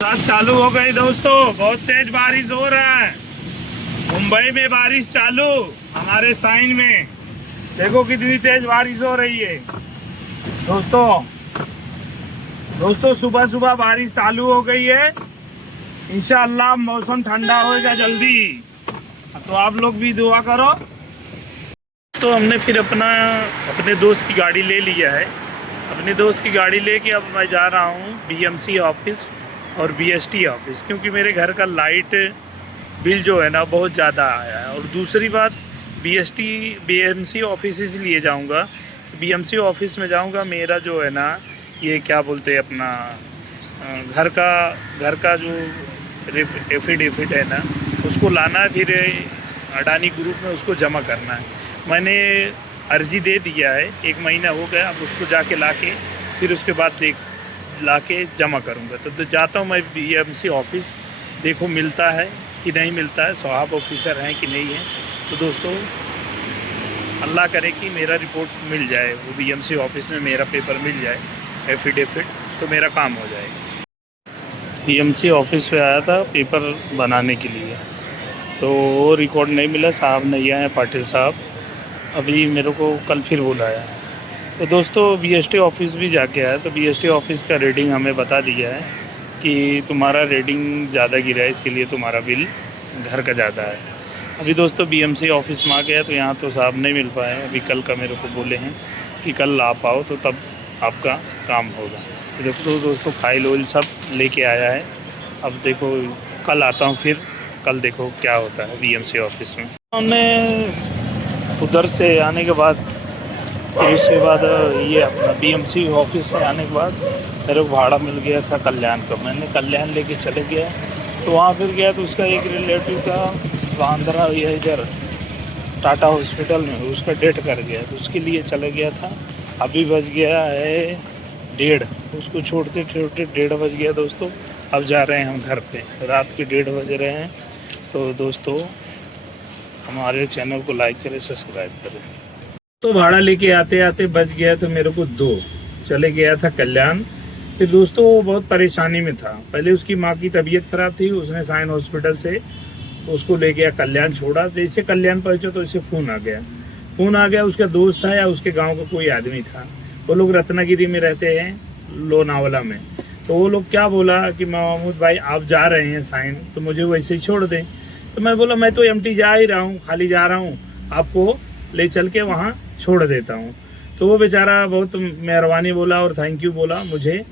बरसात चालू हो गई दोस्तों। बहुत तेज बारिश हो रहा है। मुंबई में बारिश चालू, हमारे साइन में देखो कितनी तेज बारिश हो रही है दोस्तों सुबह सुबह बारिश चालू हो गई है। इंशाअल्लाह मौसम ठंडा होएगा जल्दी, तो आप लोग भी दुआ करो। तो हमने फिर अपने दोस्त की गाड़ी ले लिया है। अपने दोस्त की गाड़ी लेके अब मैं जा रहा हूँ बीएमसी ऑफिस और बीएसटी ऑफिस, क्योंकि मेरे घर का लाइट बिल जो है ना बहुत ज़्यादा आया है। और दूसरी बात, बीएमसी ऑफिस इसलिए जाऊंगा, बीएमसी ऑफिस में जाऊंगा, मेरा जो है ना ये क्या बोलते हैं अपना घर का जो एफिडेविट है ना उसको लाना है, फिर अडानी ग्रुप में उसको जमा करना है। मैंने अर्जी दे दिया है, 1 महीना हो गया। अब उसको जाके लाके फिर उसके बाद लाके जमा करूँगा। तो जाता हूँ मैं बीएमसी ऑफिस, देखो मिलता है कि नहीं मिलता है, साहब ऑफिसर हैं कि नहीं है। तो दोस्तों अल्लाह करे कि मेरा रिपोर्ट मिल जाए, वो बीएमसी ऑफिस में मेरा पेपर मिल जाए एफिडेविट, तो मेरा काम हो जाएगा। बीएमसी ऑफिस पे आया था पेपर बनाने के लिए, तो वो रिकॉर्ड नहीं मिला, साहब नहीं आए पाटिल साहब। अभी मेरे को कल फिर बुलाया। तो दोस्तों बीएसटी ऑफिस भी जाके आया, तो बीएसटी ऑफिस का रेटिंग हमें बता दिया है कि तुम्हारा रेटिंग ज़्यादा गिरा है, इसके लिए तुम्हारा बिल घर का ज़्यादा है। अभी दोस्तों बीएमसी ऑफिस में आ गया, तो यहाँ तो साहब नहीं मिल पाए। अभी कल का मेरे को बोले हैं कि कल आप आओ तो तब आपका काम होगा। तो देखो दोस्तों फाइल वोइल सब लेके आया है। अब देखो कल आता हूँ, फिर कल देखो क्या होता है बीएमसी ऑफिस में। हमने उधर से आने के बाद, फिर उसके बाद ये अपना बीएमसी ऑफिस से आने के बाद मेरे को भाड़ा मिल गया था कल्याण का। मैंने कल्याण लेके चले गया, तो वहाँ फिर गया तो उसका एक रिलेटिव का बांद्रा या इधर टाटा हॉस्पिटल में उसका डेथ कर गया, तो उसके लिए चले गया था। अभी बज गया है 1:30, उसको छोड़ते छोड़ते 1:30 बज गया दोस्तों। अब जा रहे हैं हम घर पे, रात के 1:30 बज रहे हैं। तो दोस्तों हमारे चैनल को लाइक करें, सब्सक्राइब करें। तो भाड़ा लेके आते आते बच गया तो मेरे को 2, चले गया था कल्याण। फिर दोस्तों वो बहुत परेशानी में था। पहले उसकी माँ की तबीयत खराब थी, उसने साइन हॉस्पिटल से उसको ले गया कल्याण, छोड़ा। जैसे कल्याण पहुंचे तो इसे फ़ोन आ गया। उसका दोस्त था या उसके गांव का कोई आदमी था, वो लोग रत्नागिरी में रहते हैं, लोनावला में। तो वो लोग क्या बोला कि महमूद भाई आप जा रहे हैं साइन, तो मुझे वैसे ही छोड़ दें। तो मैं बोला मैं तो एमटी जा ही रहा हूँ, खाली जा रहा हूँ, आपको ले चल के वहाँ छोड़ देता हूँ। तो वो बेचारा बहुत मेहरबानी बोला और थैंक यू बोला, मुझे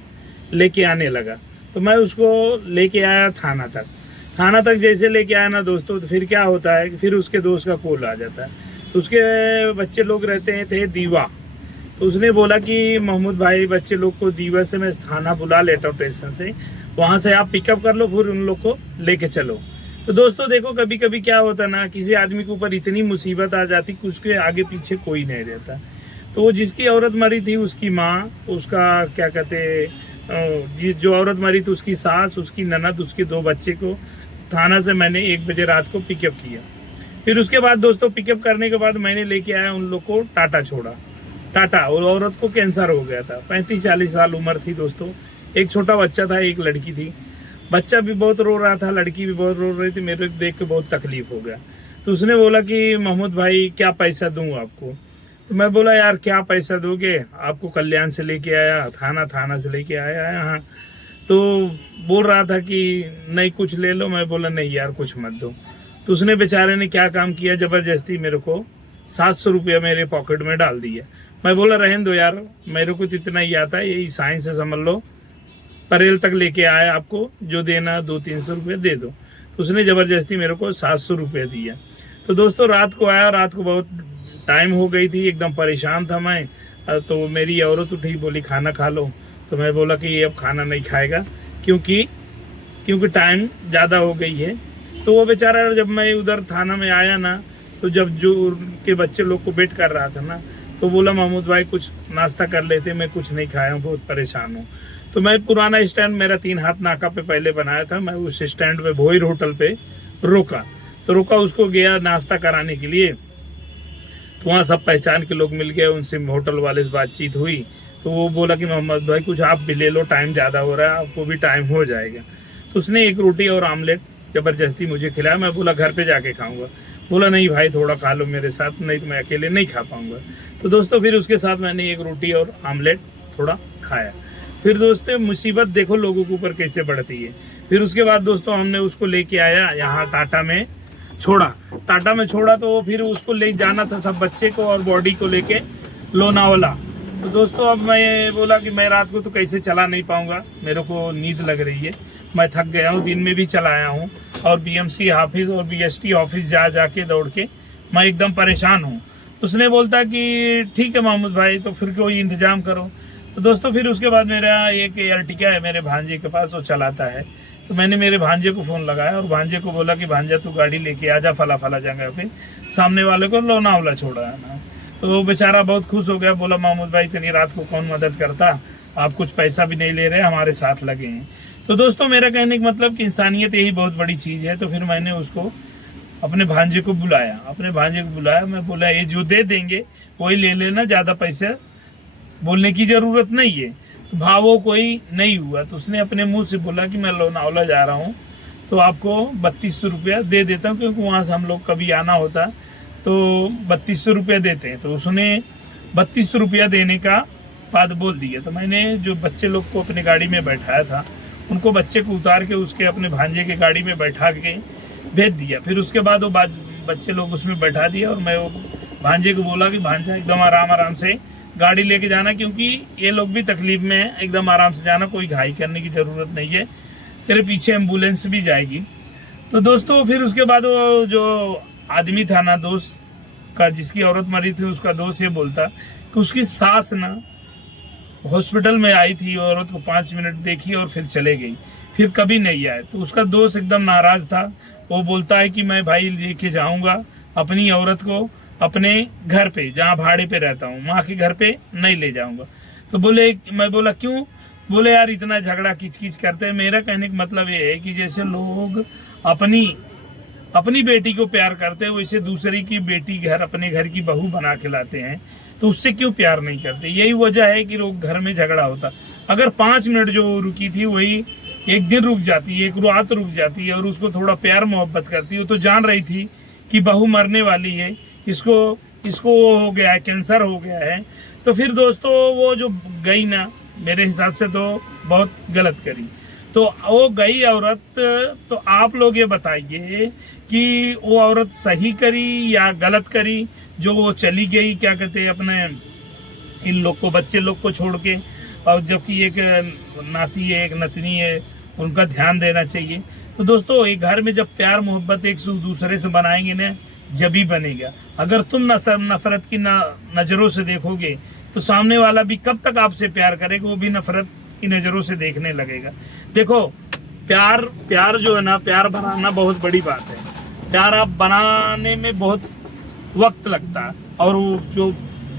लेके आने लगा। तो मैं उसको लेके आया थाना तक जैसे लेके आया ना दोस्तों, तो फिर क्या होता है कि फिर उसके दोस्त का कॉल आ जाता है। तो उसके बच्चे लोग रहते थे दीवा, तो उसने बोला कि महमूद भाई बच्चे लोग को दीवा से मैं थाना बुला लेता हूँ स्टेशन से, वहाँ से आप पिकअप कर लो, फिर उन लोग को लेके चलो। तो दोस्तों देखो कभी कभी क्या होता ना, किसी आदमी के ऊपर इतनी मुसीबत आ जाती कि उसके आगे पीछे कोई नहीं रहता। तो वो जिसकी औरत मरी थी उसकी माँ, उसका क्या कहते जो औरत मरी थी उसकी सास, उसकी ननद, उसके 2 बच्चे को थाना से मैंने 1 बजे रात को पिकअप किया। फिर उसके बाद दोस्तों पिकअप करने के बाद मैंने लेके आया उन लोग को टाटा छोड़ा। और औरत को कैंसर हो गया था, 35-40 साल उम्र थी दोस्तों। एक छोटा बच्चा था, एक लड़की थी। बच्चा भी बहुत रो रहा था, लड़की भी बहुत रो रही थी। मेरे को देख के बहुत तकलीफ हो गया। तो उसने बोला कि महमूद भाई क्या पैसा दूं आपको। तो मैं बोला यार क्या पैसा दोगे, आपको कल्याण से लेके आया, थाना से लेके आया यहाँ। तो बोल रहा था कि नहीं कुछ ले लो। मैं बोला नहीं यार कुछ मत दो। तो उसने बेचारे ने क्या काम किया, जबरदस्ती मेरे को 700 रुपया मेरे पॉकेट में डाल दिया। मैं बोला रहने दो यार, मेरे को तो इतना ही आता है, यही साइंस से समझ लो, परेल तक लेके आया, आपको जो देना 200-300 रुपये दे दो। तो उसने ज़बरदस्ती मेरे को 700 रुपये दिया। तो दोस्तों रात को आया, रात को बहुत टाइम हो गई थी, एकदम परेशान था मैं। तो मेरी औरत उठी, बोली खाना खा लो। तो मैं बोला कि ये अब खाना नहीं खाएगा क्योंकि टाइम ज़्यादा हो गई है। तो वो बेचारा जब मैं उधर थाना में आया ना, तो जब जो उनके बच्चे लोग को वेट कर रहा था ना, तो बोला महमूद भाई कुछ नाश्ता कर लेते, मैं कुछ नहीं खाया हूँ, बहुत परेशान हूँ। तो मैं पुराना स्टैंड मेरा 3 हाथ नाका पे पहले बनाया था, मैं उस स्टैंड पे भोईर होटल पे रोका उसको गया नाश्ता कराने के लिए। तो वहाँ सब पहचान के लोग मिल गए, उनसे होटल वाले से बातचीत हुई। तो वो बोला कि मोहम्मद भाई कुछ आप भी ले लो, टाइम ज़्यादा हो रहा है, आपको भी टाइम हो जाएगा। तो उसने एक रोटी और आमलेट ज़बरदस्ती मुझे खिलाया। मैं बोला घर पे जाके खाऊंगा। बोला नहीं भाई थोड़ा खा लो मेरे साथ, नहीं तो मैं अकेले नहीं खा पाऊंगा। तो दोस्तों फिर उसके साथ मैंने एक रोटी और आमलेट थोड़ा खाया। फिर दोस्तों मुसीबत देखो लोगों के ऊपर कैसे बढ़ती है। फिर उसके बाद दोस्तों हमने उसको लेके आया यहाँ टाटा में छोड़ा। टाटा में छोड़ा तो फिर उसको ले जाना था सब बच्चे को और बॉडी को लेके लोनावाला। तो दोस्तों अब मैं बोला कि मैं रात को तो कैसे चला नहीं पाऊंगा, मेरे को नींद लग रही है, मैं थक गया हूँ, दिन में भी चलाया हूँ और बीएमसी ऑफिस और बीएसटी ऑफिस जाके दौड़ के मैं एकदम परेशान हूँ। तो उसने बोलता कि ठीक है महमूद भाई तो फिर कोई इंतजाम करो। तो दोस्तों फिर उसके बाद मेरा एक अर्टिगा है मेरे भांजे के पास, वो चलाता है। तो मैंने मेरे भांजे को फ़ोन लगाया और भांजे को बोला कि भांजा तू गाड़ी लेके आ जा फला फला जगह पे, सामने वाले को लोनावाला छोड़ा है ना। तो वो बेचारा बहुत खुश हो गया, बोला महमूद भाई इतनी रात को कौन मदद करता, आप कुछ पैसा भी नहीं ले रहे, हमारे साथ लगे हैं। तो दोस्तों मेरा कहने का मतलब कि इंसानियत यही बहुत बड़ी चीज़ है। तो फिर मैंने उसको अपने भांजे को बुलाया, मैं बोला ये जो दे देंगे वही ले लेना, ज़्यादा पैसा बोलने की ज़रूरत नहीं है। तो भावो कोई नहीं हुआ। तो उसने अपने मुंह से बोला कि मैं लोनावाला जा रहा हूँ तो आपको 3200 रुपया दे देता हूँ, क्योंकि वहाँ से हम लोग कभी आना होता तो 3200 रुपया देते हैं। तो उसने 3200 रुपया देने का बाद बोल दिया। तो मैंने जो बच्चे लोग को अपने गाड़ी में बैठाया था उनको बच्चे को उतार के उसके अपने भांजे के गाड़ी में बैठा के भेज दिया। फिर उसके बाद वो बच्चे लोग उसमें बैठा दिया और मैं वो भांजे को बोला कि भांजा एकदम आराम से गाड़ी लेके जाना, क्योंकि ये लोग भी तकलीफ में है, एकदम आराम से जाना, कोई घाई करने की ज़रूरत नहीं है, तेरे पीछे एम्बुलेंस भी जाएगी। तो दोस्तों फिर उसके बाद वो जो आदमी था ना दोस्त का, जिसकी औरत मरी थी, उसका दोस्त ये बोलता कि उसकी सास ना हॉस्पिटल में आई थी, औरत को 5 मिनट देखी और फिर चले गई, फिर कभी नहीं आए। तो उसका दोस्त एकदम नाराज था। वो बोलता है कि मैं भाई लेके जाऊंगा अपनी औरत को अपने घर पे जहाँ भाड़े पे रहता हूँ, माँ के घर पे नहीं ले जाऊंगा। तो मैं बोला क्यों? बोले यार इतना झगड़ा किचकिच करते हैं। मेरा कहने का मतलब ये है कि जैसे लोग अपनी बेटी को प्यार करते हैं वैसे दूसरी की बेटी अपने घर की बहू बना के लाते हैं, तो उससे क्यों प्यार नहीं करते? यही वजह है कि लोग घर में झगड़ा होता। अगर 5 मिनट जो रुकी थी वही एक दिन रुक जाती, एक रात रुक जाती है और उसको थोड़ा प्यार मोहब्बत करती है, तो जान रही थी कि बहू मरने वाली है, इसको हो गया है, कैंसर हो गया है। तो फिर दोस्तों वो जो गई ना, मेरे हिसाब से तो बहुत गलत करी। तो वो गई औरत, तो आप लोग ये बताइए कि वो औरत सही करी या गलत करी जो वो चली गई, क्या कहते हैं, अपने इन लोग को, बच्चे लोग को छोड़ के, और जबकि एक नाती है, एक नतनी है, उनका ध्यान देना चाहिए। तो दोस्तों एक घर में जब प्यार मोहब्बत एक दूसरे से बनाएंगे ना, जब ही बनेगा। अगर तुम नफरत की नज़रों से देखोगे तो सामने वाला भी कब तक आपसे प्यार करेगा, वो भी नफरत की नज़रों से देखने लगेगा। देखो प्यार जो है ना, प्यार बनाना बहुत बड़ी बात है। प्यार आप बनाने में बहुत वक्त लगता है और वो जो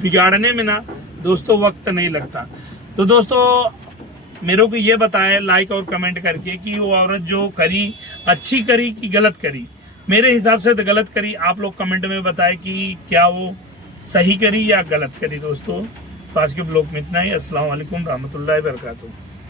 बिगाड़ने में ना दोस्तों वक्त नहीं लगता। तो दोस्तों मेरे को ये बताएं लाइक और कमेंट करके कि वो औरत जो करी अच्छी करी कि गलत करी। मेरे हिसाब से तो गलत करी। आप लोग कमेंट में बताएं कि क्या वो सही करी या गलत करी। दोस्तों तो आज के ब्लॉग में इतना ही। अस्सलाम वालेकुम रहमतुल्लाहि व बरकातहू।